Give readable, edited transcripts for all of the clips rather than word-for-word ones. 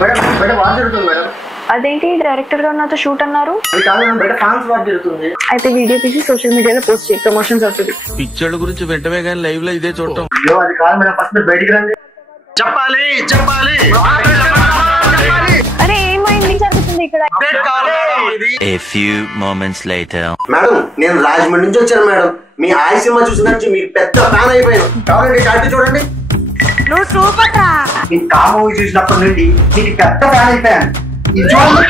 Madam బయట war జరుగుతుంది madam. అదేంటి డైరెక్టర్ గారు నాతో షూట్ అన్నారు? అది కాదు మేడం, బయట ఫ్యాన్స్ వార్ జరుగుతుంది. అయితే వీడియో తీసి సోషల్ మీడియాలో పోస్ట్ చేయి, ప్రమోషన్స్ అవుతుంది. పిక్చర్ల గురించి వెంటనే కానీ లైవ్ లో ఇదే చూడటం. అయ్యో అది కాదు మేడం, ఫస్ట్ మీరు బయటికి రండి. చెప్పాలి చెప్పాలి. అరే ఏమైంది జరుగుతుంది ఇక్కడ? A few moments later. Madam నేను రాజమండ్రి నుంచి వచ్చాను మేడం. మీ హాయ్ సినిమా చూసిన నుంచి మీకు పెద్ద ఫ్యాన్ అయిపోయాను. కావాలండి షార్ట్ చూడండి. నువ్వు సూపర్ రా. నేను కా మూవీ చూసినప్పటి నుండి నీకు పెద్ద ఫ్యాన్ అయిపోయాను. ఇది చూడండి.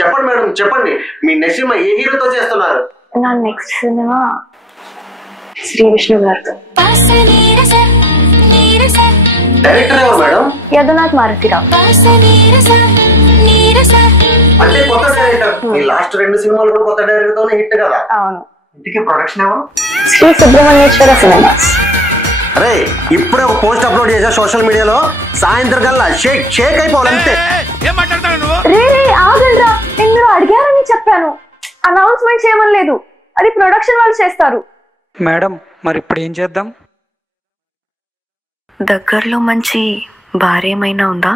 చెప్పండి మేడం చెప్పండి, మీ నెక్స్ట్ సినిమా ఏ హీరోతో చేస్తున్నారు? నా నెక్స్ట్ సినిమా శ్రీ విష్ణు గారితో. డైరెక్టర్ ఎవరు మేడం? యదునాథ్ మారుతిరావు. అంటే కొత్త డైరెక్టర్. మీ లాస్ట్ 2 సినిమాలు కూడా కొత్త డైరెక్టర్ తోనే హిట్ కదా? అవును. ఇంటికి ప్రొడక్షన్ ఎవరు? శ్రీ సుబ్రహ్మణ్యేశ్వర సినిమాస్. అరే ఇప్పుడే ఒక పోస్ట్ అప్లోడ్ చేసా సోషల్ మీడియాలో, సాయంత్రం కల్లా షేక్ అయిపోవాలంతే. రే ఆగండ్రా, నేను అడిగానని చెప్పాను. అనౌన్స్మెంట్ చేయమలేదు, అది ప్రొడక్షన్ వాళ్ళు చేస్తారు. మేడం మరి ఇప్పుడు ఏం చేద్దాం? దగ్గరలో మంచి బార్ ఏమైనా ఉందా?